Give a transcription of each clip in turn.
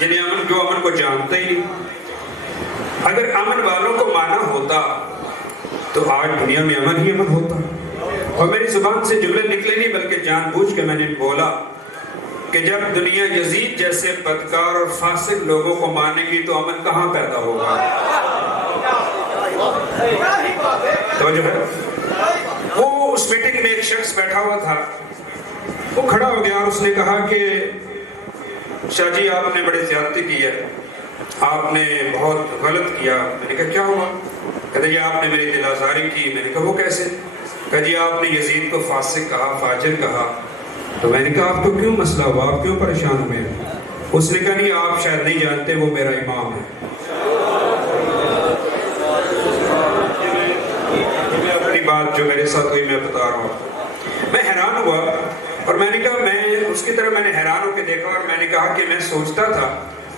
جنہیں جو امن کو جانتے ہی نہیں۔ اگر امن والوں کو مانا ہوتا تو آج دنیا میں امن ہی امن ہوتا۔ اور میری زبان سے جملے نکلے نہیں بلکہ جان بوجھ کے میں نے بولا کہ جب دنیا یزید جیسے بدکار اور فاسق لوگوں کو مانے گی تو امن کہاں پیدا ہوگا؟ توجہ ہے؟ وہ اس میٹنگ میں ایک شخص بیٹھا ہوا تھا، وہ کھڑا ہو گیا اور اس نے کہا کہ شاہ جی آپ نے بڑی زیادتی کی ہے، آپ نے بہت غلط کیا۔ میں نے کہا کیا ہوا؟ کہتے جی آپ نے میری دل آزاری کی۔ میں نے کہا وہ کیسے؟ کہا جی آپ نے یزید کو فاسق کہا، فاجر کہا۔ تو میں نے کہا آپ کو کیوں مسئلہ ہوا، آپ کیوں پریشان ہوئے؟ اس نے کہا نہیں آپ شاید نہیں جانتے وہ میرا امام ہے۔ اپنی بات جو میرے ساتھ ہوئی میں بتا رہا ہوں۔ میں حیران ہوا اور میں نے کہا میں اس کی طرح میں نے حیران ہو کے دیکھا اور میں نے کہا کہ میں سوچتا تھا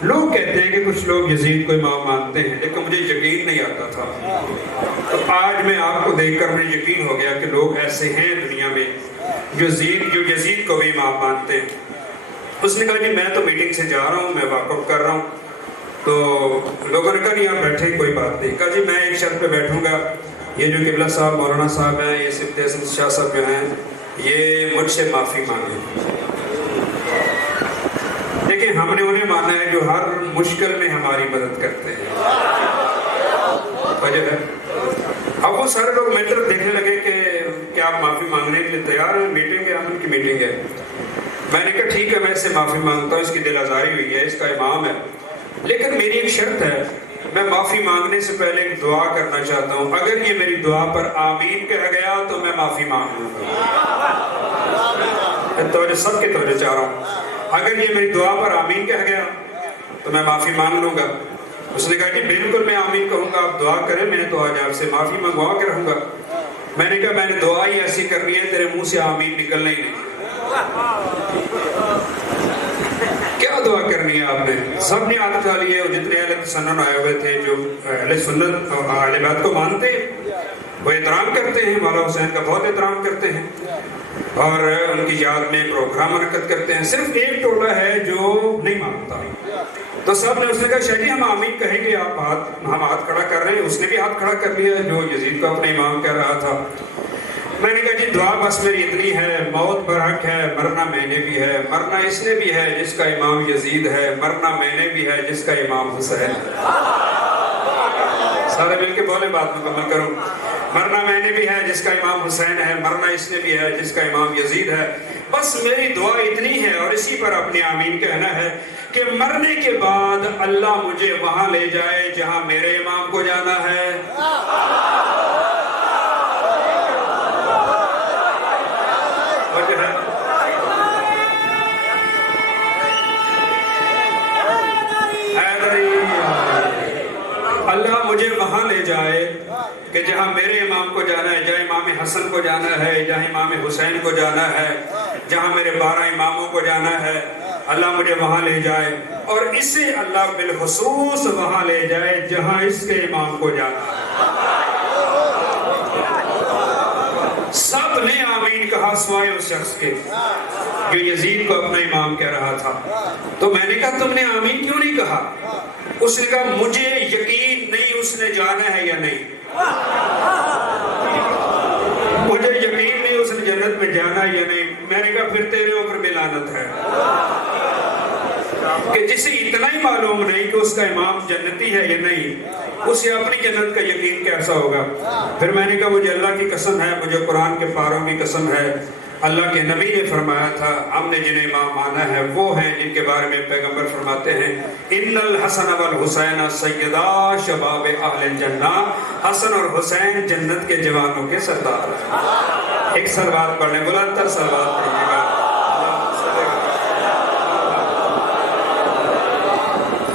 لوگ کہتے ہیں کہ کچھ لوگ یزید کو امام مانتے ہیں لیکن مجھے یقین نہیں آتا تھا۔ تو آج میں آپ کو دیکھ کر مجھے یقین ہو گیا کہ لوگ ایسے ہیں دنیا میں جو یزید کو بھی امام مانتے ہیں۔ اس نے کہا جی میں تو میٹنگ سے جا رہا ہوں، میں واک آؤٹ کر رہا ہوں۔ تو لوگوں نے کہا نہیں آپ بیٹھے کوئی بات نہیں۔ کہا جی میں ایک شرط پہ بیٹھوں گا، یہ جو قبلہ صاحب مولانا صاحب ہیں، یہ صفت حسن شاہ صاحب جو ہیں، یہ مجھ سے معافی مانگیں۔ دیکھیں ہم نے انہیں مانا ہے جو ہر مشکل میں ہماری مدد کرتے ہیں۔ وجہ ہے اب وہ سارے لوگ میری طرف دیکھنے لگے کہ کیا آپ معافی مانگنے کے لیے تیار ہیں؟ میٹنگ ہے، امن کی میٹنگ ہے۔ میں نے کہا ٹھیک ہے میں اس سے معافی مانگتا ہوں، اس کی دل آزاری ہوئی ہے، اس کا امام ہے، لیکن میری ایک شرط ہے، میں معافی مانگنے سے پہلے ایک دعا کرنا چاہتا ہوں، اگر یہ میری دعا پر آمین کہہ گیا تو میں معافی مانگ لوں گا۔ توجہ سب کی توجہ چاہ رہا ہوں، اگر یہ میری دعا پر آمین کہہ گیا تو میں معافی مانگ لوں گا۔ اس نے کہا کہ بالکل میں آمین کہوں گا، آپ دعا کریں، میں تو آج آپ سے معافی منگوا کے رہوں گا۔ میں نے کہا میں نے دعا ہی ایسی کرنی ہے تیرے منہ سے آمین نکلنا ہی نہیں۔ کیا دعا کرنی ہے آپ نے؟ سب نے ہاتھ اٹھا لیے، اور جتنے اہل سنن آئے ہوئے تھے جو اہل سنت اور اہل بیت کو مانتے ہیں وہ احترام کرتے ہیں، مولا حسین کا بہت احترام کرتے ہیں اور ان کی یاد میں پروگرام منعقد کرتے ہیں۔ صرف ایک ٹولہ ہے جو نہیں مانتا، تو سب نے اس نے کہا شاہ جی ہم آمین کہیں گے، آپ ہم ہاتھ کھڑا کر رہے ہیں۔ اس نے بھی ہاتھ کھڑا کر لیا جو یزید کو اپنے امام کہہ رہا تھا۔ میں نے کہا جی دعا بس میری اتنی ہے، موت برحق ہے، مرنا میں نے بھی ہے، مرنا اس نے بھی ہے جس کا امام یزید ہے، مرنا میں نے بھی ہے جس کا امام حسین ہے۔ سارے مل کے بولے بات مکمل کروں۔ مرنا میں نے بھی ہے جس کا امام حسین ہے، مرنا اس نے بھی ہے جس کا امام یزید ہے۔ بس میری دعا اتنی ہے اور اسی پر اپنی آمین کہنا ہے کہ مرنے کے بعد اللہ مجھے وہاں لے جائے جہاں میرے امام کو جانا ہے۔ اللہ مجھے وہاں لے جائے کہ جہاں میرے امام کو جانا ہے، جہاں امام حسن کو جانا ہے، جہاں امام حسین کو جانا ہے، جہاں میرے 12 اماموں کو جانا ہے، اللہ مجھے وہاں لے جائے، اور اسے اللہ بالخصوص وہاں لے جائے جہاں اس کے امام کو جانا ہے۔ سب نے آمین کہا سوائے اس شخص کے جو یزید کو اپنا امام کہہ رہا تھا۔ تو میں نے کہا تم نے آمین کیوں نہیں کہا؟ اس نے کہا مجھے یقین نہیں اس نے جانا ہے یا نہیں، مجھے یقین نہیں اس نے جنت میں جانا ہے یا نہیں۔ میں نے کہا پھر تیرے اوپر بھی لعنت ہے کہ جسے اتنا ہی معلوم نہیں کہ اس کا امام جنتی ہے یا نہیں، اسے اپنی جنت کا یقین کیسا ہوگا؟ پھر میں نے کہا مجھے اللہ کی قسم ہے، مجھے قرآن کے پاروں کی قسم ہے، اللہ کے نبی نے فرمایا تھا ہم نے جنہیں امام مانا ہے وہ ہیں جن کے بارے میں پیغمبر فرماتے ہیں ان الحسن والحسین سیدا شباب اہل الجنہ، حسن اور حسین جنت کے جوانوں کے سردار ہیں۔ ایک صلوات پڑھنے، بلند تر صلوات پڑھنے گا۔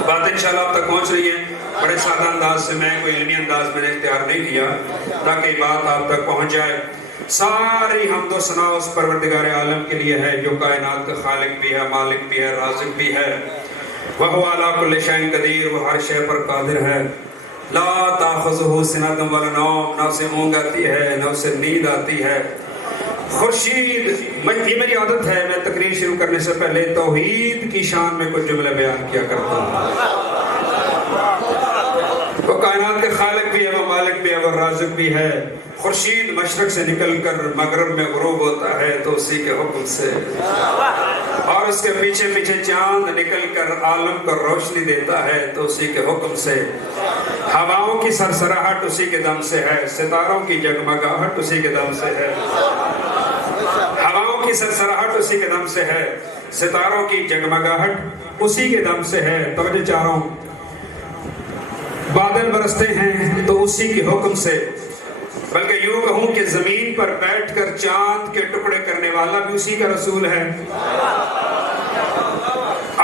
بات انشاءاللہ آپ تک پہنچ رہی ہے، بڑے سادہ انداز سے، میں کوئی علمی انداز میں نے اختیار نہیں کیا تاکہ یہ بات آپ تک پہنچ جائے۔ ساری حمد و ثنا اس پروردگار عالم کے لیے ہے جو کائنات کا خالق بھی ہے، مالک بھی ہے، رازق بھی ہے۔ وَهُوَ عَلَىٰ كُلِّ شَيْءٍ قدیر، وہ ہر شے پر قادر ہے۔ لا تَأْخُذُهُ سِنَةٌ وَلَا نَوْمٌ، نہ اسے اونگ آتی ہے نہ اسے نیند آتی ہے۔ خورشید، یہ میری عادت ہے، میں تقریر شروع کرنے سے پہلے توحید کی شان میں کچھ جملے بیان کیا کرتا ہوں۔ وہ کائنات کے خالق بھی ہے، وہ مالک بھی ہے، وہ رازق بھی ہے۔ خورشید مشرق سے نکل کر مغرب میں غروب ہوتا ہے تو اسی کے حکم سے، اور اس کے پیچھے پیچھے چاند نکل کر عالم کو روشنی دیتا ہے تو اسی کے حکم سے۔ ہواؤں کی سرسراہٹ اسی کے دم سے ہے، ستاروں کی جگمگاہٹ اسی کے دم سے ہے۔ ہواؤں کی سرسراہٹ اسی کے دم سے ہے، ستاروں کی جگمگاہٹ اسی کے دم سے ہے۔ توجہ چاہ رہا ہوں، بادل برستے ہیں تو اسی کے حکم سے، بلکہ یوں کہوں کہ زمین پر بیٹھ کر چاند کے ٹکڑے کرنے والا بھی اسی کا رسول ہے،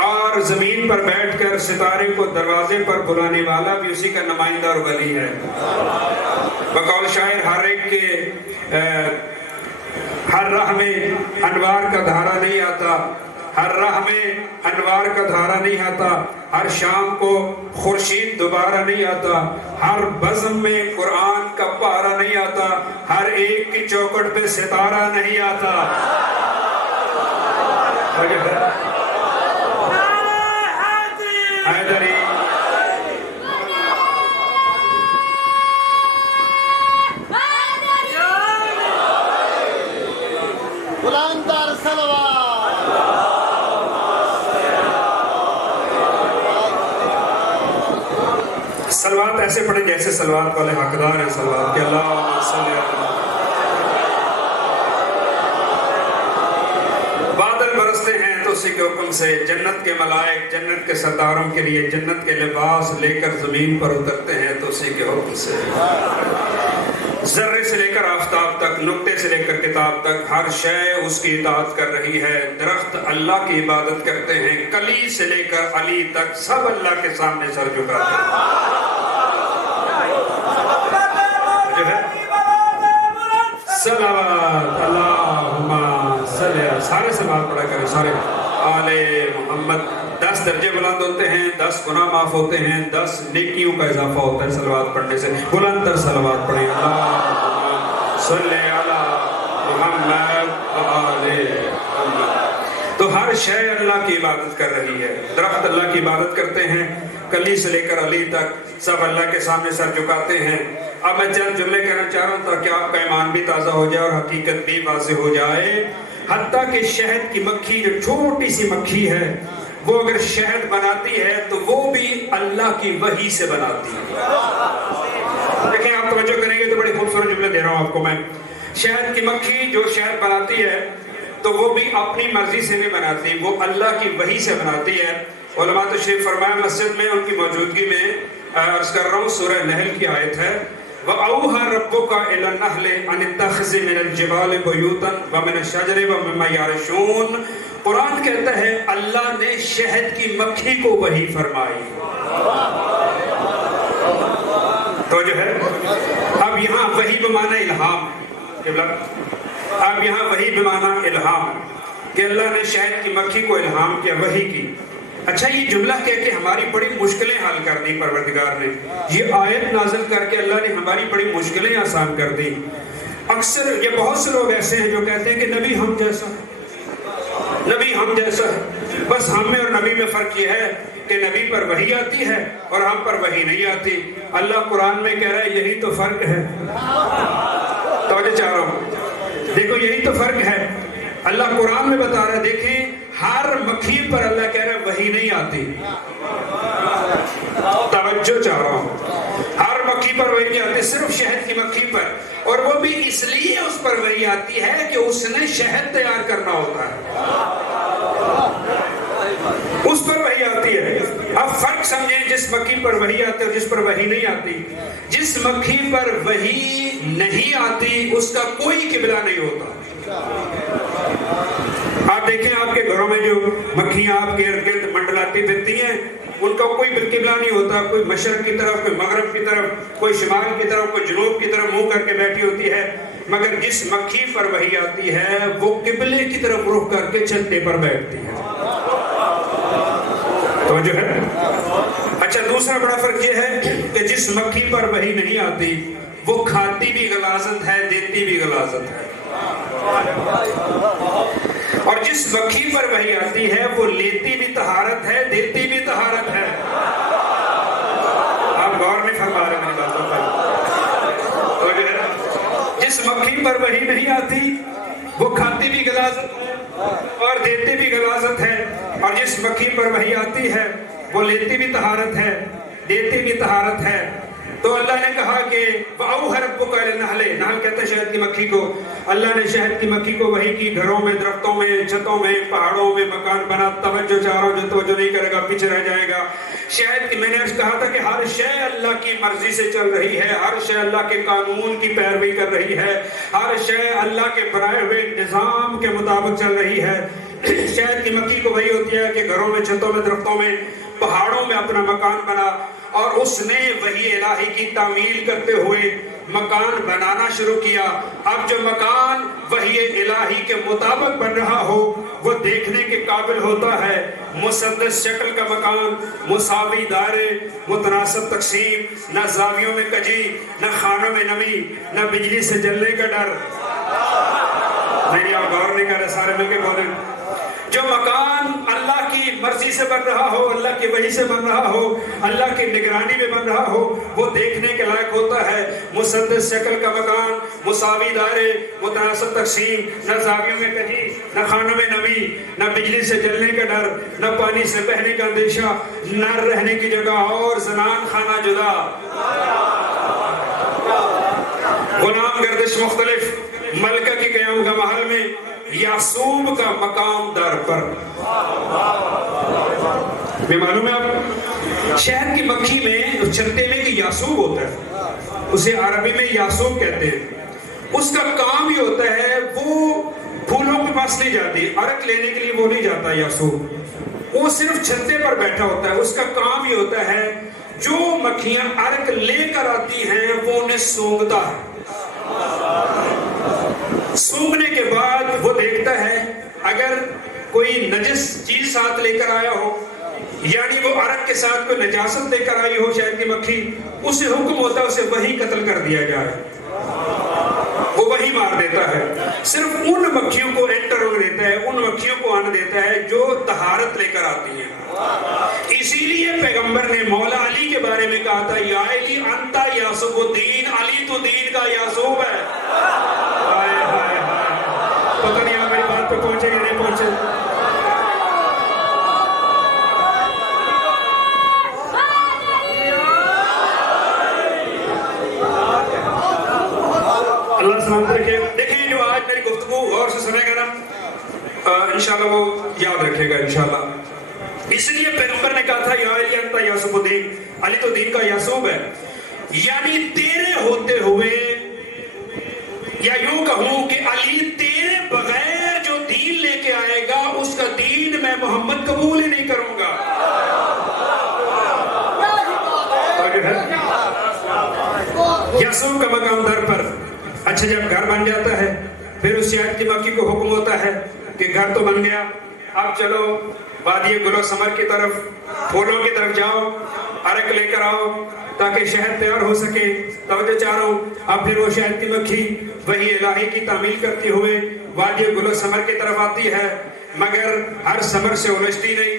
اور زمین پر بیٹھ کر ستارے کو دروازے پر بلانے والا بھی اسی کا نمائندہ اور ولی ہے۔ بقول شاعر، ہر ایک کے ہر راہ میں انوار کا دھارا نہیں آتا، ہر راہ میں انوار کا دھارا نہیں آتا، ہر شام کو خورشید دوبارہ نہیں آتا، ہر بزم میں قرآن کا پارا نہیں آتا، ہر ایک کی چوکٹ پہ ستارہ نہیں آتا۔ حیدری بلندر صلوات۔ صلوات ایسے پڑھیں جیسے صلوات والے حقدار ہیں صلوات کے۔ اللہم صلی اللہ۔ بادل برستے ہیں تو اسی کے حکم سے، جنت کے ملائک جنت کے ستاروں کے لیے جنت کے لباس لے کر زمین پر اترتے ہیں تو اسی کے حکم سے۔ ذرے سے لے کر آفتاب تک، نقطے سے لے کر کتاب تک، ہر شے اس کی اطاعت کر رہی ہے۔ درخت اللہ کی عبادت کرتے ہیں، کلی سے لے کر علی تک سب اللہ کے سامنے سر جھکاتے ہیں۔ جو ہے صلوات اللہم صلی، سارے صلوات پڑھا کریں، سارے آل محمد۔ 10 درجے بلند ہوتے ہیں، 10 گناہ معاف ہوتے ہیں، 10 نیکیوں کا اضافہ ہوتا ہے صلوات پڑھنے سے۔ بلند تر صلوات پڑھیں، اللہم صلی علی محمد و آل محمد۔ تو ہر شے اللہ کی عبادت کر رہی ہے، درخت اللہ کی عبادت کرتے ہیں، کلی سے لے کر علی تک سب اللہ کے سامنے سر جھکاتے ہیں۔ اب میں چند جملے کہنا چاہ رہا ہوں تاکہ آپ کا ایمان بھی تازہ ہو جائے اور حقیقت بھی واضح ہو جائے۔ حتیٰ کہ شہد کی مکھی، جو چھوٹی سی مکھی ہے، وہ اگر شہد بناتی ہے تو وہ بھی اللہ کی وحی سے بناتی ہے۔ دیکھیں آپ توجہ کریں گے تو بڑی خوبصورت جملے دے رہا ہوں آپ کو میں۔ شہد کی مکھی جو شہد بناتی ہے تو وہ بھی اپنی مرضی سے نہیں بناتی، وہ اللہ کی وحی سے بناتی ہے۔ علماء تشریف فرمایا مسجد میں، ان کی موجودگی میں عرض کر رہا ہوں، سورہ نحل کی آیت ہے، وَأَوْحَى رَبُّكَ إِلَى النَّحْلِ أَنِ اتَّخِذِي مِنَ الْجِبَالِ بُيُوتًا وَمِنَ الشَّجَرِ وَمِمَّا يَعْرِشُونَ۔ قرآن کہتا ہے اللہ نے شہد کی مکھی کو وحی فرمائی۔ تو جو ہے اب یہاں وحی بمعنی الہام ہے، اب یہاں وحی بمعنی الہام ہے کہ اللہ نے شہد کی مکھی کو الہام کیا، وحی کی۔ اچھا، یہ جملہ کہہ کے ہماری بڑی مشکلیں حل کر دی پروردگار نے، یہ آیت نازل کر کے اللہ نے ہماری بڑی مشکلیں آسان کر دی۔ اکثر یہ بہت سے لوگ ایسے ہیں جو کہتے ہیں کہ نبی ہم جیسا ہے، نبی ہم جیسا ہے، بس ہم میں اور نبی میں فرق یہ ہے کہ نبی پر وحی آتی ہے اور ہم پر وحی نہیں آتی۔ اللہ قرآن میں کہہ رہا ہے یہی تو فرق ہے۔ توجہ چاہ رہا ہوں، دیکھو یہی تو فرق ہے۔ اللہ قرآن میں بتا رہا ہے، دیکھیں ہر مکھی پر اللہ کہہ رہا ہے وحی نہیں آتی۔ توجہ چاہ رہا ہوں، ہر مکھی پر وحی نہیں آتی، صرف شہد کی مکھی پر، اور وہ بھی اس لیے اس پر وحی آتی ہے کہ اس نے شہد تیار کرنا ہوتا ہے، اس پر وحی آتی ہے۔ اب فرق سمجھیں، جس مکھی پر وحی آتی ہے اور جس پر وحی نہیں آتی۔ جس مکھی پر وحی نہیں آتی اس کا کوئی قبلہ نہیں ہوتا۔ آپ دیکھیں آپ کے گھروں میں جو مکھیاں آپ کے ارد گرد منڈلاتی پھرتی ہیں، ان کا کوئی قبلہ نہیں ہوتا، کوئی مشرق کی طرف، کوئی مغرب کی طرف، کوئی شمال کی طرف، کوئی جنوب کی طرف منہ کر کے بیٹھی ہوتی ہے، مگر جس مکھی پر وحی آتی ہے وہ قبلے کی طرف رخ کر کے چھتے پر بیٹھتی ہے۔ تو جو ہے اچھا، دوسرا بڑا فرق یہ ہے کہ جس مکھی پر وحی نہیں آتی وہ کھاتی بھی غلاظت ہے، دیتی بھی غلاظت ہے۔ اور جس مکھی پر وحی آتی ہے وہ لیتی بھی طہارت ہے، دیتی بھی طہارت ہے۔ آپ غور نہیں فرما رہے میری باتوں پر۔ جس مکھی پر وحی نہیں آتی وہ کھاتی بھی غلاظت ہے اور دیتی بھی غلاظت ہے، اور جس مکھی پر وحی آتی ہے وہ لیتی بھی طہارت ہے، دیتی بھی طہارت ہے۔ تو اللہ نے کہا کہ وَأَوْحَى رَبُّكَ إِلَى النَّحْلِ، نحل کہتے ہیں شہد کی مکھی کو۔ اللہ نے شہد کی مکھی کو وحی کی، گھروں میں، درختوں میں، چھتوں میں، پہاڑوں میں مکان بنا۔ توجہ چاروں جو توجہ نہیں کرے گا پیچھے رہ جائے گا۔ شہد کی، میں نے عرض کہا تھا کہ ہر شے اللہ کی مرضی سے چل رہی ہے، ہر شے اللہ کے قانون کی پیروی کر رہی ہے، ہر شے اللہ کے بنائے ہوئے نظام کے مطابق چل رہی ہے۔ شہد کی مکھی کو وہی ہوتی ہے کہ گھروں میں، چھتوں میں، درختوں میں، پہاڑوں میں اپنا مکان بنا، اور اس نے وحی الہی کی تعمیل کرتے ہوئے مکان بنانا شروع کیا۔ اب جو مکان وحی الہی کے مطابق بن رہا ہو وہ دیکھنے کے قابل ہوتا ہے۔ مسدس شکل کا مکان، مساوی دائرے، متناسب تقسیم، نہ زاویوں میں کجی، نہ خانوں میں نمی، نہ بجلی سے جلنے کا ڈر۔ نہیں، آپ غور نہیں کر رہے، سارے مل کے بولیں۔ جو مکان اللہ کی مرضی سے بن رہا ہو، اللہ کی وحی سے بن رہا ہو، اللہ کی نگرانی میں بن رہا ہو، وہ دیکھنے کے لائق ہوتا ہے۔ مسدس شکل کا مکان، مساوی دائرے، متناسب تقسیم، نہ زاویوں میں کجی، نہ خانوں میں نمی، نہ بجلی سے جلنے کا ڈر، نہ پانی سے بہنے کا اندیشہ، نہ رہنے کی جگہ اور زنان خانہ جدا، غلام گردش مختلف، ملکہ کی قیام کا محل میں، یعصوب کا مقام در پر۔ میں معلوم ہے آپ شہد کی مکھی میں چھتے میں کہ یعصوب ہوتا ہے، اسے عربی میں یعصوب کہتے ہیں۔ اس کا کام یہ ہوتا ہے وہ پھولوں کے پاس نہیں جاتی، عرق لینے کے لیے وہ نہیں جاتا یعصوب، وہ صرف چھتے پر بیٹھا ہوتا ہے۔ اس کا کام یہ ہوتا ہے جو مکھیاں عرق لے کر آتی ہیں وہ انہیں سونگتا ہے، سونگنے کے بعد وہ دیکھتا ہے اگر کوئی نجس چیز ساتھ لے کر آیا ہو، یعنی وہ عرق کے ساتھ کوئی نجاست لے کر آئی ہو شہد کی مکھی، اسے حکم ہوتا ہے اسے وہی قتل کر دیا جائے، وہ وہی مار دیتا ہے۔ صرف ان مکھیوں کو انٹر ہونے دیتا ہے، ان مکھیوں کو آنے دیتا ہے جو طہارت لے کر آتی ہیں۔ اسی لیے پیغمبر نے مولا علی کے بارے میں کہا تھا یا علی انتا یعصوب الدین، علی تو دین کا یعصوب ہے۔ پتہ نہیں آپ میری بات پہ پہنچے کہ نہیں پہنچے۔ اللہ سلامت رکھے۔ دیکھیں جو آج میری گفتگو غور سے سنے گا نا انشاءاللہ وہ یاد رکھے گا انشاءاللہ۔ اس لیے پیغمبر نے کہا تھا یا علی انتا یعصوب الدین، علی تو دین کا یعصوب ہے، یعنی تیرے ہوتے ہوئے، یا یوں کہوں کہ علی تیرے بغیر جو دین لے کے آئے گا اس کا دین میں محمد قبول ہی نہیں کروں گا۔ یعصوب کا مقام در پر۔ اچھا جب گھر بن جاتا ہے پھر اس شہد کی مکھی کو حکم ہوتا ہے کہ گھر تو بن گیا، اب چلو وادی گل و ثمر کی طرف، پھولوں کی طرف جاؤ، عرق لے کر آؤ تاکہ شہد تیار ہو سکے۔ توجہ چاہ رہا ہوں۔ اب پھر وہ شہد کی مکھی وحی الہی کی تعمیل کرتے ہوئے وادی گل و ثمر کی طرف آتی ہے، مگر ہر ثمر سے الجھتی نہیں،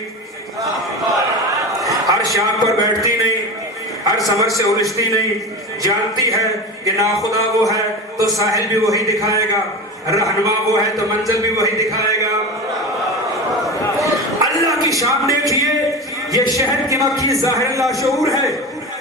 ہر شاخ پر بیٹھتی نہیں، ہر ثمر سے الجھتی نہیں، جانتی ہے کہ ناخدا وہ ہے تو ساحل بھی وہی دکھائے گا، رہنما وہ ہے تو منزل بھی وہی دکھائے گا۔ اللہ کی شان دیکھیے، یہ شہد کی مکھی ظاہر لاشعور ہے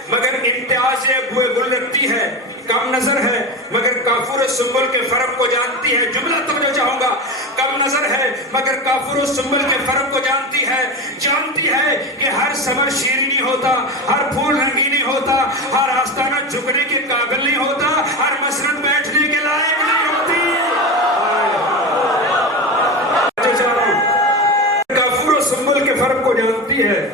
مگر امتیاز بوئے گل رکھتی ہے، کم نظر ہے مگر کافور سنبل کے فرق کو جانتی ہے۔ جملہ توجہ چاہوں گا، کم نظر ہے مگر کافور سنبل کے فرق کو جانتی ہے، جانتی ہے کہ ہر ثمر شیریں نہیں ہوتا، ہر پھول رنگی نہیں ہوتا، ہر آستانہ جھکنے کے قابل نہیں ہوتا، ہر مسند بیٹھنے کے لائق نہیں ہوتی۔ کافور سنبل کے فرق کو جانتی ہے،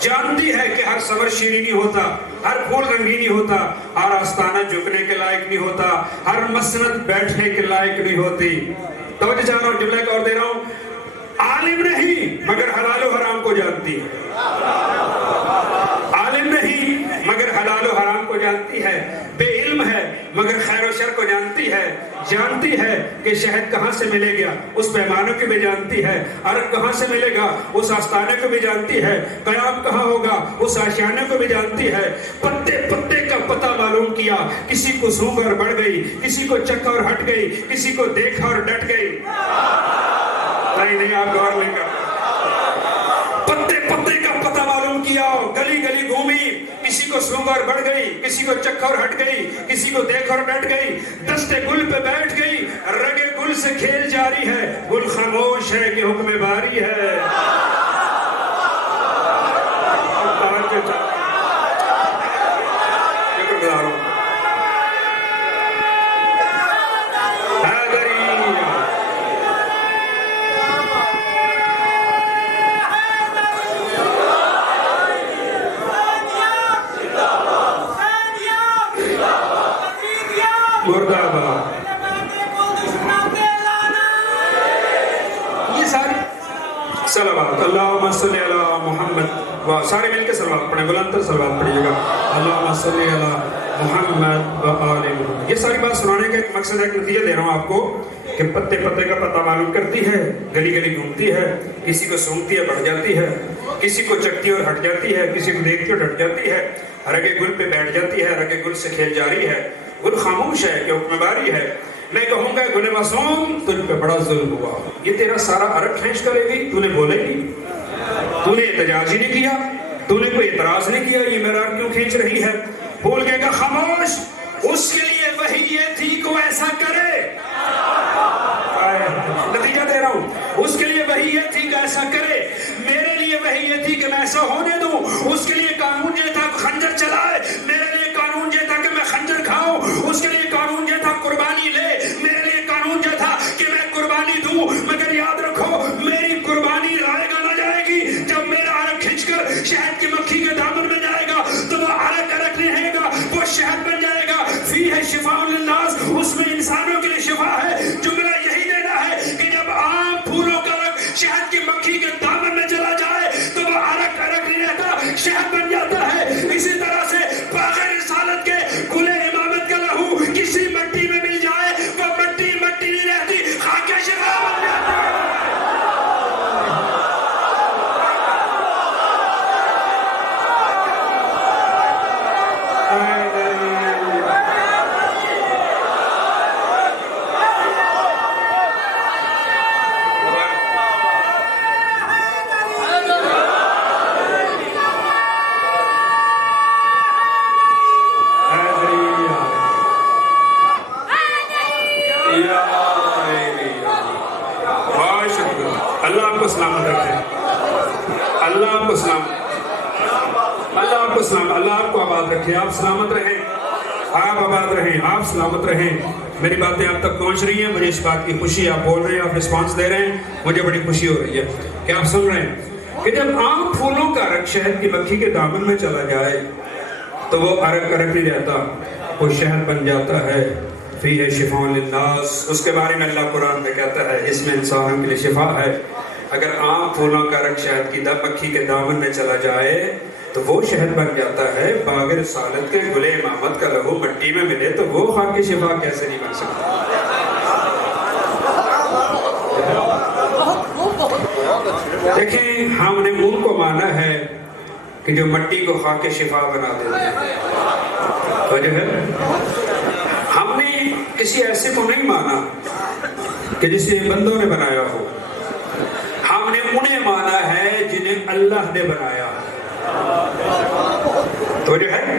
جانتی ہے کہ ہر ثمر شیریں نہیں ہوتا، ہر پھول رنگی نہیں ہوتا، ہر آستانہ جھکنے کے لائق نہیں ہوتا، ہر مسند بیٹھنے کے لائق نہیں ہوتی۔ توجہ چاہ رہا ہوں، جملہ ایک اور دے رہا ہوں، عالم نہیں مگر حلال و حرام کو جانتی ہے، عالم نہیں مگر حلال و حرام کو جانتی ہے، بے علم ہے مگر خیر و شر محشر کو جانتی ہے کہ شہد کہاں سے ملے گا، اس پیمانوں کو بھی جانتی ہے، عرق کہاں سے ملے گا اس آستانے کو بھی جانتی ہے، قیام کہاں ہوگا اس آشیانے کو بھی جانتی ہے۔ پتے پتے کا پتہ معلوم کیا، کسی کو سونگ اور بڑھ گئی، کسی کو چکھ اور ہٹ گئی، کسی کو دیکھا اور ڈٹ گئی۔ نہیں آپ غور نہیں کرتے۔ پتے پتے کا پتہ معلوم کیا، گلی گلی گھومی، کسی کو سونگ اور بڑھ گئی، کسی کو چکھ اور ہٹ گئی، کسی کو دیکھ اور ڈٹ گئی، دستے گل پہ بیٹھ گئی، رگے گل سے کھیل جاری ہے، گل خاموش ہے کہ حکم باری ہے۔ یہ ساری صلوات اللہم صلی علی محمد، سارے مل کے صلوات پڑھیں، بلند صلوات پڑھیے گا، اللہم صلی علی محمد و آل محمد۔ یہ ساری بات سنانے کا ایک مقصد ہے، ایک نتیجہ دے رہا ہوں آپ کو کہ پتے پتے کا پتہ معلوم کرتی ہے، گلی گلی گھومتی ہے، کسی کو سونگتی ہے بڑھ جاتی ہے، کسی کو چکتی اور ہٹ جاتی ہے، کسی کو دیکھتی اور ڈٹ جاتی ہے، رگے گل پہ بیٹھ جاتی ہے، رگے گل سے کھیل جاری ہے، گل خاموش ہے کہ حکم باری ہے۔ میں کہوں گا گل معصوم تجھ پہ بڑا ظلم ہوا، یہ تیرا سارا عرق کھینچ کرے گی، تو نے بولے نہیں، تو نے احتجاج ہی نہیں کیا، تو نے کوئی اعتراض نہیں کیا، یہ میرا عرق کیوں کھینچ رہی ہے؟ بول کے کہا خاموش، اس کے لیے وہی یہ تھی کہ وہ ایسا کرے۔ نتیجہ دے رہا ہوں، اس کے لیے وہی یہ تھی کہ ایسا کرے، میرے لیے وہی یہ تھی کہ میں ایسا ہونے دوں، اس کے لیے قانون یہ تھا کہ خنجر چلائے، میرے لیے قانون یہ تھا کہ میں خنجر کھاؤں، اس کے لیے قانون یہ تھا قربانی لے، میرے لیے قانون یہ تھا کہ میں قربانی دوں۔ مگر یاد رکھو میری قربانی رائے گا نہ جائے گی، جب میرا عرق کھنچ کر شہد کی مکھی کے دامن میں جائے گا تو وہ عرق نہیں رہے گا، وہ شہد بن جائے گا۔ فیہ شفاء للناس، اس میں انسانوں کے لیے شفا ہے۔ جملہ یہی دینا ہے کہ جب عام پھولوں کا رنگ شہد کی مکھی کے دامن میں چلا جائے تو وہ عرق نہیں رہتا، شہد بن جاتا ہے۔ اسی طرح سے بغیر رسالت کے گل امامت کا لہو کسی مٹی میں مل جائے، وہ مٹی نہیں رہتی، خاک شفا بن جاتی ہے۔ اللہ آپ کو سلامت رکھے، اللہ آپ کو سلامت، اللہ آپ کو سلامت، اللہ آپ کو آباد رکھے، آپ سلامت رہیں، آپ آباد رہیں، آپ سلامت رہیں۔ میری باتیں آپ تک پہنچ رہی ہیں، مجھے اس بات کی خوشی، آپ بول رہے ہیں، آپ رسپانس دے رہے ہیں، مجھے بڑی خوشی ہو رہی ہے کہ آپ سن رہے ہیں کہ جب عام پھولوں کا عرق شہد کی مکھی کے دامن میں چلا جائے تو وہ عرق نہیں رہتا، وہ شہد بن جاتا ہے۔ فیہ شفاء للناس، اس کے بارے میں اللہ قرآن میں کہتا ہے اس میں انسانوں کے لیے شفا ہے۔ اگر عام پھولوں کا رنگ شہد کی مکھی کے دامن میں چلا جائے تو وہ شہد بن جاتا ہے، باغ رسالت کے گل امامت کا لہو مٹی میں ملے تو وہ خاک شفا کیسے نہیں بن سکتا؟ دیکھیں ہم نے ان کو مانا ہے کہ جو مٹی کو خاک شفا بنا دیتے ہیں، وجہ ہے ہم نے کسی ایسے کو نہیں مانا کہ جسے بندوں نے بنایا ہو، ہم نے انہیں مانا ہے جنہیں اللہ نے بنایا، تو جو ہے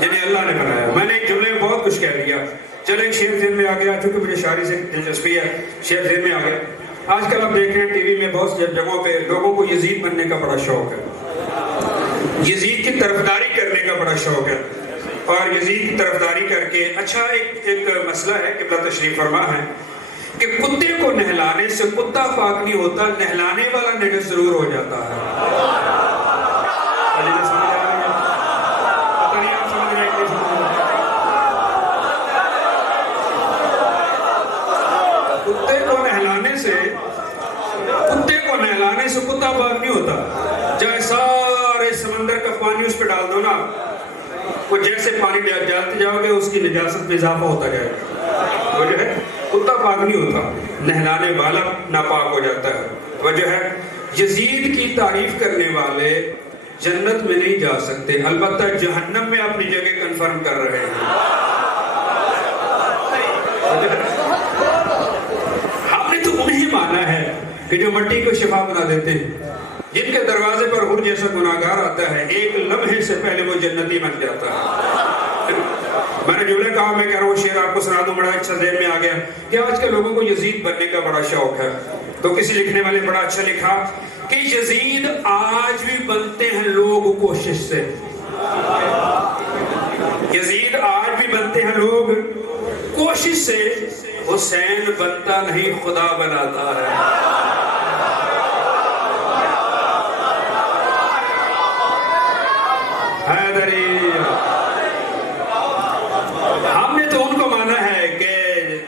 جنہیں اللہ نے بنایا۔ میں نے ایک جملے میں بہت کچھ کہہ لیا، چلو ایک شعر ذہن میں آ گیا، چونکہ مجھے شاعری سے دلچسپی ہے، شعر ذہن میں آ گیا۔ آج کل آپ دیکھ رہے ہیں ٹی وی میں بہت جگہوں پہ لوگوں کو یزید بننے کا بڑا شوق ہے، یزید کی طرفداری کرنے کا بڑا شوق ہے، اور یزید کی طرفداری کر کے اچھا ایک مسئلہ ہے کہ قبلہ تشریف فرما ہے کہ کتے کو نہلانے سے کتا پاک نہیں ہوتا، نہلانے والا نجس ضرور ہو جاتا ہے۔ پتہ نہیں آپ سمجھ رہے ہیں کہ کتے کو نہلانے سے کتا پاک نہیں ہوتا، چاہے سارے سمندر کا پانی اس پہ ڈال دو نا، وہ جیسے پانی ڈالتے جاؤ گے اس کی نجاست میں اضافہ ہوتا جائے گا. وجہ ہے کتا پاک نہیں ہوتا، نہلانے والا ناپاک ہو جاتا ہے. وجہ ہے یزید کی تعریف کرنے والے جنت میں نہیں جا سکتے، البتہ جہنم میں اپنی جگہ کنفرم کر رہے ہیں. ہم نے تو انہیں مانا ہے کہ جو مٹی کو شفا بنا دیتے ہیں، جن کے دروازے پر حور جیسا گناہگار آتا ہے ایک لمحے سے پہلے وہ جنتی بن جاتا ہے. میں نے جملے کہا، میں کہہ رہا ہوں شعر آپ کو سنا دوں، بڑا اچھا ذہن میں آ گیا کہ آج کے لوگوں کو یزید بننے کا بڑا شوق ہے. تو کسی لکھنے والے بڑا اچھا لکھا کہ یزید آج بھی بنتے ہیں لوگ کوشش سے. یزید آج بھی بنتے ہیں لوگ کوشش سے، حسین بنتا نہیں خدا بناتا ہے. ہم نے تو ان کو مانا ہے کہ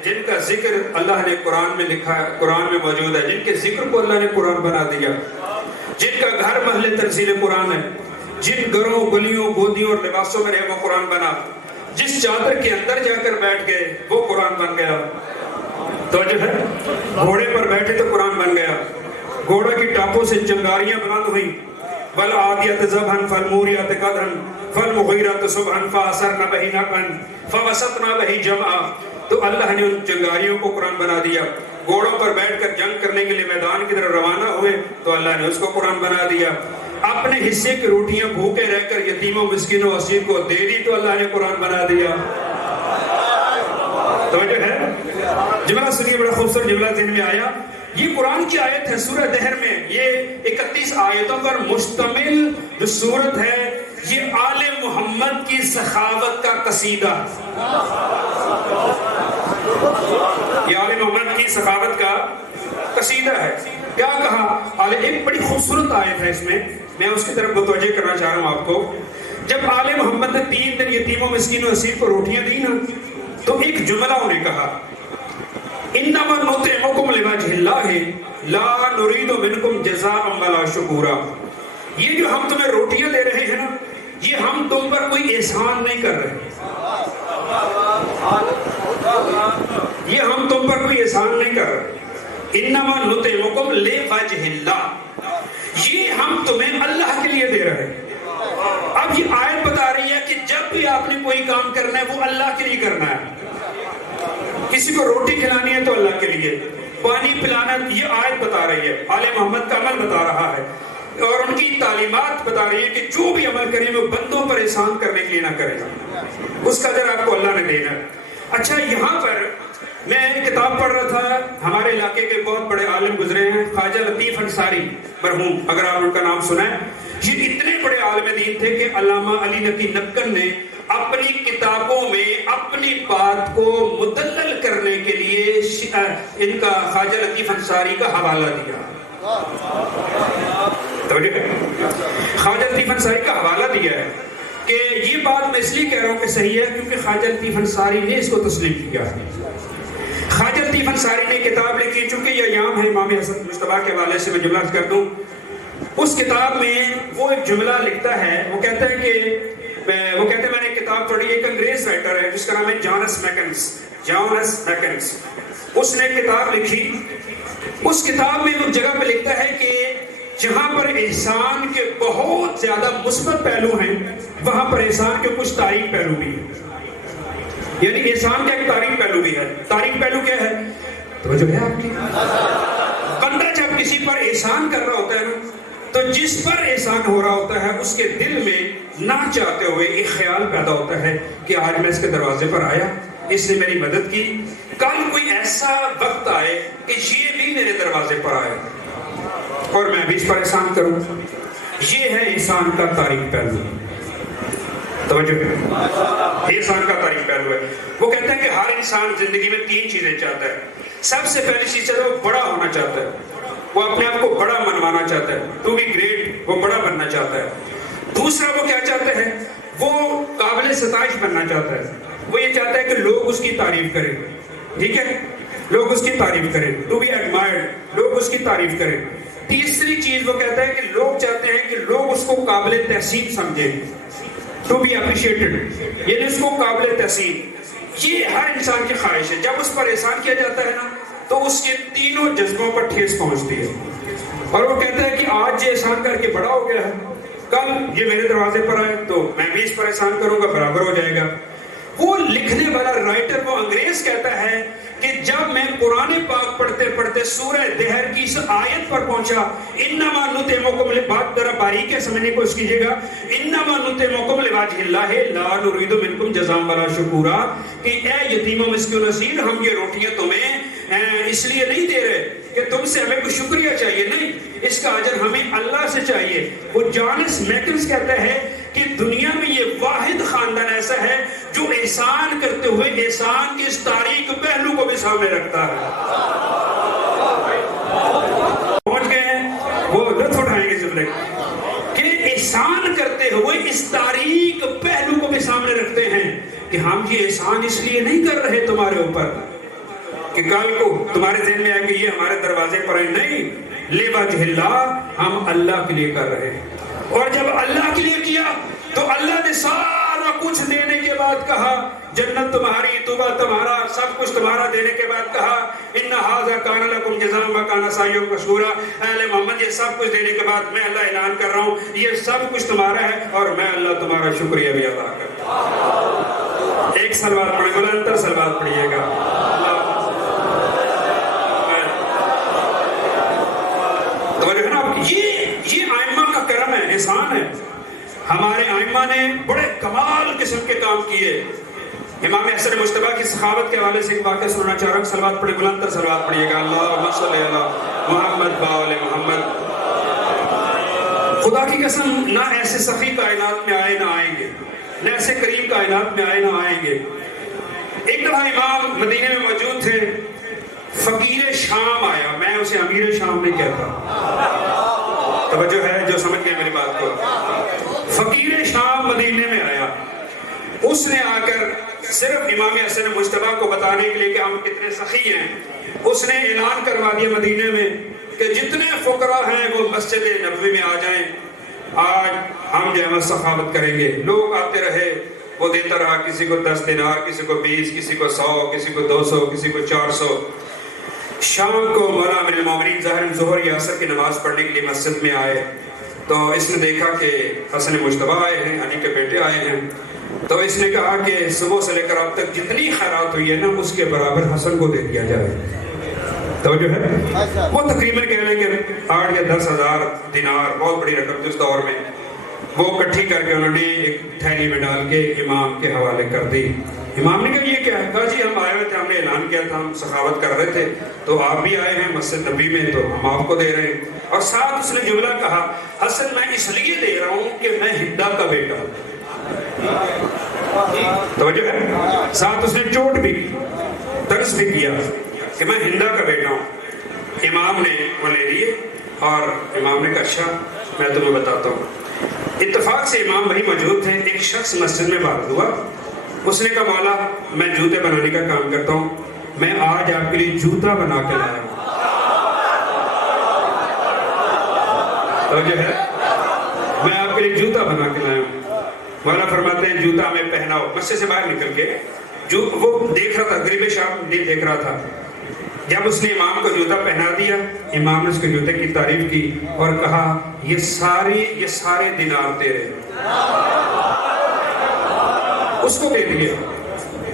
جن کا ذکر اللہ نے قرآن میں لکھا ہے، قرآن میں موجود ہے، جن کے ذکر کو اللہ نے قرآن بنا دیا، جن کا گھر محل تنزیل قرآن ہے، جن گھروں گلیوں گودیوں اور لباسوں میں رہے وہ قرآن بنا، جس چادر کے اندر جا کر بیٹھ گئے وہ قرآن بن گیا. تو جو ہے گھوڑے پر بیٹھے تو قرآن بن گیا، گھوڑا کی ٹاپوں سے چنگاریاں بلند ہوئیں، والعادیات ضبحا فالموریات قدحا فالمغیرات صبحا فاثرن بہ نقعا فوسطن بہ جمعا. تو اللہ نے ان چنگاریوں کو قرآن بنا دیا. گھوڑوں پر بیٹھ کر جنگ کرنے کے لیے میدان کی طرف روانہ ہوئے تو اللہ نے اس کو قرآن بنا دیا. اپنے حصے کی روٹیاں بھوکے رہ کر یتیموں مسکینوں اسیر کو دے دی تو اللہ نے قرآن بنا دیا. توجہ ہے؟ جملہ سنیے، بڑا خوبصورت جملہ ذہن میں آیا. یہ قرآن کی آیت ہے سورہ دہر میں، یہ 31 آیتوں پر مشتمل جو سورت ہے، یہ آل محمد کی سخاوت کا قصیدہ، یہ آل محمد کی سخاوت کا قصیدہ ہے. کیا کہا؟ ایک بڑی خوبصورت آیت ہے، اس میں اس کی طرف متوجہ کرنا چاہ رہا ہوں آپ کو. جب آل محمد نے 3 دن یتیموں مسکینوں اسیر کو روٹیاں دی نا، تو ایک جملہ انہیں کہا، انما نطعمکم لوجہ اللہ لا نرید منکم جزاء ولا شکورا. یہ جو ہم تمہیں روٹیاں دے رہے ہیں نا، یہ ہم تم پر کوئی احسان نہیں کر رہے، یہ ہم تم پر کوئی احسان نہیں کر رہے. انما نطعمکم لوجہ اللہ، یہ ہم تمہیں اللہ کے لیے دے رہے ہیں. اب یہ آیت بتا رہی ہے کہ جب بھی آپ نے کوئی کام کرنا ہے وہ اللہ کے لیے کرنا ہے. کسی کو روٹی کھلانی ہے تو اللہ کے لیے، پانی پلانا، یہ آیت بتا رہی ہے. آل محمد کا عمل بتا رہا ہے اور ان کی تعلیمات بتا رہی ہے کہ جو بھی عمل کریں وہ بندوں پر احسان کرنے کے لیے نہ کریں، اس کا اجر آپ کو اللہ نے دینا. اچھا، یہاں پر میں ایک کتاب پڑھ رہا تھا، ہمارے علاقے کے بہت بڑے عالم گزرے ہیں، خواجہ لطیف انصاری مرحوم، اگر آپ ان کا نام سنا ہے. یہ اتنے بڑے عالم دین تھے کہ علامہ علی نقی نکن نے اپنی کتابوں میں اپنی بات کو مدلل کرنے کے لیے ان کا خواجہ لطیف انصاری کا حوالہ دیا. خواجہ لطیف انصاری کا حوالہ دیا ہے کہ یہ بات میں اس لیے کہہ رہا ہوں کہ صحیح ہے کیونکہ خواجہ لطیف انصاری نے اس کو تسلیم کیا. خواجہ لطیف انصاری نے کتاب لکھی، چونکہ یہ ایام ہے امام حسن مجتبیٰ کے حوالے سے میں جملہ کر دوں. اس کتاب میں وہ ایک جملہ لکھتا ہے، وہ کہتا ہے کہ میں نے کتاب پڑھی، ایک انگریز رائٹر ہے جس کا نام ہے جانس میکنز. اس نے کتاب لکھی، اس کتاب میں وہ جگہ پہ لکھتا ہے کہ جہاں پر احسان کے بہت زیادہ مثبت پہلو ہیں وہاں پر احسان کے کچھ تاریک پہلو بھی ہیں. یعنی احسان کا ایک تاریک پہلو بھی ہے. تاریک پہلو کیا ہے؟ تو جو ہے آپ کی بندہ جب کسی پر احسان کر رہا ہوتا ہے نا، تو جس پر احسان ہو رہا ہوتا ہے اس کے دل میں نہ چاہتے ہوئے ایک خیال پیدا ہوتا ہے کہ آج میں اس کے دروازے پر آیا، اس نے میری مدد کی، کل کوئی ایسا وقت آئے کہ یہ بھی میرے دروازے پر آئے اور میں بھی اس پر احسان کروں. یہ ہے احسان کا تاریک پہلو. توجہ ہے، احسان کا تاریک پہلو ہے. وہ کہتے ہیں کہ ہر انسان زندگی میں 3 چیزیں چاہتا ہے. سب سے پہلی چیز ہے وہ بڑا ہونا چاہتا ہے، وہ اپنے آپ کو بڑا منوانا چاہتا ہے، ٹو بی گریٹ، وہ بڑا بننا چاہتا ہے. دوسرا وہ کیا چاہتا ہے؟ وہ قابل ستائش بننا چاہتا ہے. وہ یہ چاہتا ہے کہ لوگ اس کی تعریف کریں. ٹھیک ہے، لوگ اس کی تعریف کریں، ٹو بی ایڈمائرڈ، لوگ اس کی تعریف کریں. تیسری چیز وہ کہتا ہے کہ لوگ چاہتے ہیں کہ لوگ اس کو قابل تحسین سمجھیں. ٹو بی اپریشیٹڈ، یعنی اس کو قابل تحسین. یہ ہر انسان کی خواہش ہے. جب اس پر احسان کیا جاتا ہے نا تو اس کے تینوں جذبوں پر ٹھیس پہنچتی ہے، اور وہ کہتا ہے کہ آج یہ احسان کر کے بڑا ہو گیا ہے، کل یہ میرے دروازے پر آئے تو میں بھی اس پر احسان کروں گا، برابر ہو جائے گا. وہ لکھنے والا رائٹر، وہ انگریز، کہتا ہے کہ جب میں قرآن پاک پڑھتے پڑھتے سورہ دہر کی اس آیت پر پہنچا، انما نطعمکم، بات ذرا باریک ہے سمجھنے کی کوشش کیجیے گا، انما نطعمکم لوجہ اللہ لا نرید منکم جزاء ولا شکورا، کہ اے یتیم و مسکین و اسیر، ہم یہ روٹیاں تمہیں اس لیے نہیں دے رہے کہ تم سے ہمیں کوئی شکریہ چاہیے، نہیں، اس کا اجر ہمیں اللہ سے چاہیے. وہ جانس میکنز کہتا ہے کہ دنیا میں یہ واحد خاندان ایسا ہے جو احسان کرتے ہوئے احسان کے اس تاریک پہلو کو بھی سامنے رکھتا ہے. پہنچ گئے ہیں، وہ لطف اٹھائیں گے زندگی کہ احسان کرتے ہوئے اس تاریک پہلو کو بھی سامنے رکھتے ہیں کہ ہم یہ احسان اس لیے نہیں کر رہے تمہارے اوپر کہ کل کو تمہارے ذہن میں آئے کہ یہ ہمارے دروازے پر آئے، نہیں، لوجہ اللہ، ہم اللہ کے لیے کر رہے ہیں. اور جب اللہ کے لیے کیا تو اللہ نے سارا کچھ دینے کے بعد کہا، جنت تمہاری، توبہ تمہارا، سب کچھ تمہارا دینے کے بعد کہا ان ھذا کان لکم جزاء وکان سعیکم مشکورا. اہل محمد یہ سب کچھ دینے کے بعد میں اللہ اعلان کر رہا ہوں یہ سب کچھ تمہارا ہے اور میں اللہ تمہارا شکریہ بھی ادا کرتا ہوں. ایک صلوات پڑھیں، بلند تر صلوات پڑھیے گا. یہ آئمہ کا کرم ہے، احسان ہے. ہمارے آئمہ نے بڑے کمال قسم کے کام کیے. امام حسن مجتبیٰ کی سخاوت کے حوالے سے ایک واقعہ سننا چاہ رہا ہوں. صلوات پڑھے، بلند تر صلوات پڑھیے گا. اللہم صلی علی محمد وآل محمد. خدا کی قسم، نہ ایسے سخی کائنات میں آئے نہ آئیں گے، نہ ایسے کریم کائنات میں آئے نہ آئیں گے. ایک دفعہ امام مدینے میں موجود تھے، فقیر شام آیا. میں اسے امیر شام نہیں کہتا، توجہ ہے جو سمجھ گئے میری بات کو. فقیر شام مدینے میں آیا. اس نے آ کر صرف امام حسن مجتبیٰ کو بتانے کے لیے کہ ہم کتنے سخی ہیں، اس نے اعلان کروا دیا مدینے میں کہ جتنے فقراء ہیں وہ مسجد نبوی میں آ جائیں، آج ہم جو ہے سخاوت کریں گے. لوگ آتے رہے، وہ دیتا رہا، کسی کو 10 دینار، کسی کو 20، کسی کو 100، کسی کو 200، کسی کو 400. شام کو مولا امیر المومنین ظاہر ظہر یا عصر کی نماز پڑھنے کے لیے مسجد میں آئے تو اس نے دیکھا کہ حسن مجتبیٰ آئے ہیں، علی کے بیٹے آئے ہیں. تو اس نے کہا کہ صبح سے لے کر اب تک جتنی خیرات ہوئی ہے نا اس کے برابر حسن کو دے دیا جائے. توجہ ہے، وہ تقریباً کہہ لیں گے 8 یا 10 ہزار دینار، بہت بڑی رقم تھی اس دور میں. وہ اکٹھی کر کے انہوں نے ایک تھیلی میں ڈال کے امام کے حوالے کر دی. امام نے کہا یہ کیا ہے؟ کہا جی ہم آئے ہوئے تھے، ہم نے اعلان کیا تھا، ہم سخاوت کر رہے تھے، تو آپ بھی آئے ہیں مسجد نبی میں تو ہم آپ کو دے رہے ہیں. اور ساتھ اس نے جملہ کہا، حسن میں اس لیے دے رہا ہوں کہ میں ہندا کا بیٹا ہوں. توجہ ہے، ساتھ اس نے چوٹ بھی کی، ترس بھی کیا کہ میں ہندا کا بیٹا ہوں. امام نے وہ لے لیے اور امام نے کہا اچھا میں تمہیں بتاتا ہوں. اتفاق سے امام وہی موجود تھے. ایک شخص مسجد میں وارد ہوا، اس نے کہا مولا میں جوتے بنانے کا کام کرتا ہوں، میں آج آپ کے لیے جوتا بنا کے لایا ہوں. توجہ ہے، میں آپ کے لیے جوتا بنا کے لایا ہوں. مولا فرماتے ہیں جوتا ہمیں پہناؤ. مسجد سے باہر نکل کے وہ دیکھ رہا تھا، غریب شام نہیں دیکھ رہا تھا. جب اس نے امام کو جوتا پہنا دیا، امام نے اس کے جوتے کی تعریف کی اور کہا یہ سارے دینار تیرے. اس کو دے دیا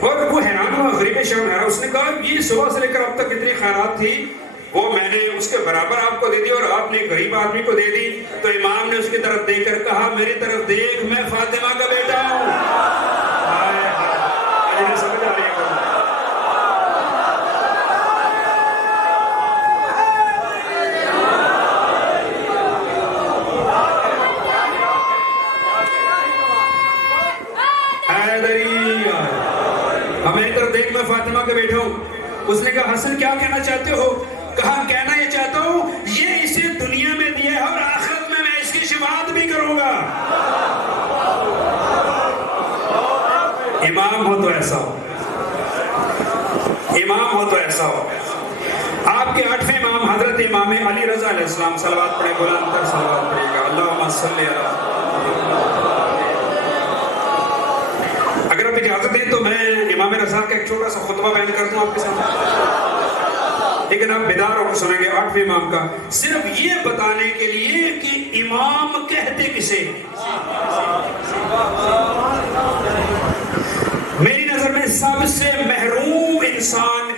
اور وہ حیران ہوا، غریب شام حیران. اس نے کہا یہ صبح سے لے کر اب تک اتنی خیرات تھی وہ میں نے اس کے برابر آپ کو دے دی اور آپ نے غریب آدمی کو دے دی. تو امام نے اس کی طرف دیکھ کر کہا میری طرف دیکھ، میں فاطمہ کا بیٹا ہوں. سمجھ آ رہی ہے؟ میری طرف دیکھ، میں فاطمہ کا بیٹا ہوں. اس نے کہا حسن کیا کہنا چاہتے ہو؟ کہا کہنا یہ چاہتا ہوں یہ اسے دنیا میں دیا ہے اور آخرت میں اس کی شفاعت بھی کروں گا. امام ہو تو ایسا ہو، امام ہو تو ایسا ہو. آپ کے 8ویں امام حضرت امام علی رضا علیہ السلام. صلوات پڑھے، بلند تر صلوات پڑھے گا. اللہم صلی علی رضا کا ایک چھوٹا سا خطبہ بیان کر دوں آپ کے سامنے، لیکن آپ بیدار ہو کر سنیں گے 8ویں امام کا، صرف یہ بتانے کے لیے کہ امام کہتے کسے۔ میری نظر میں سب سے محروم انسان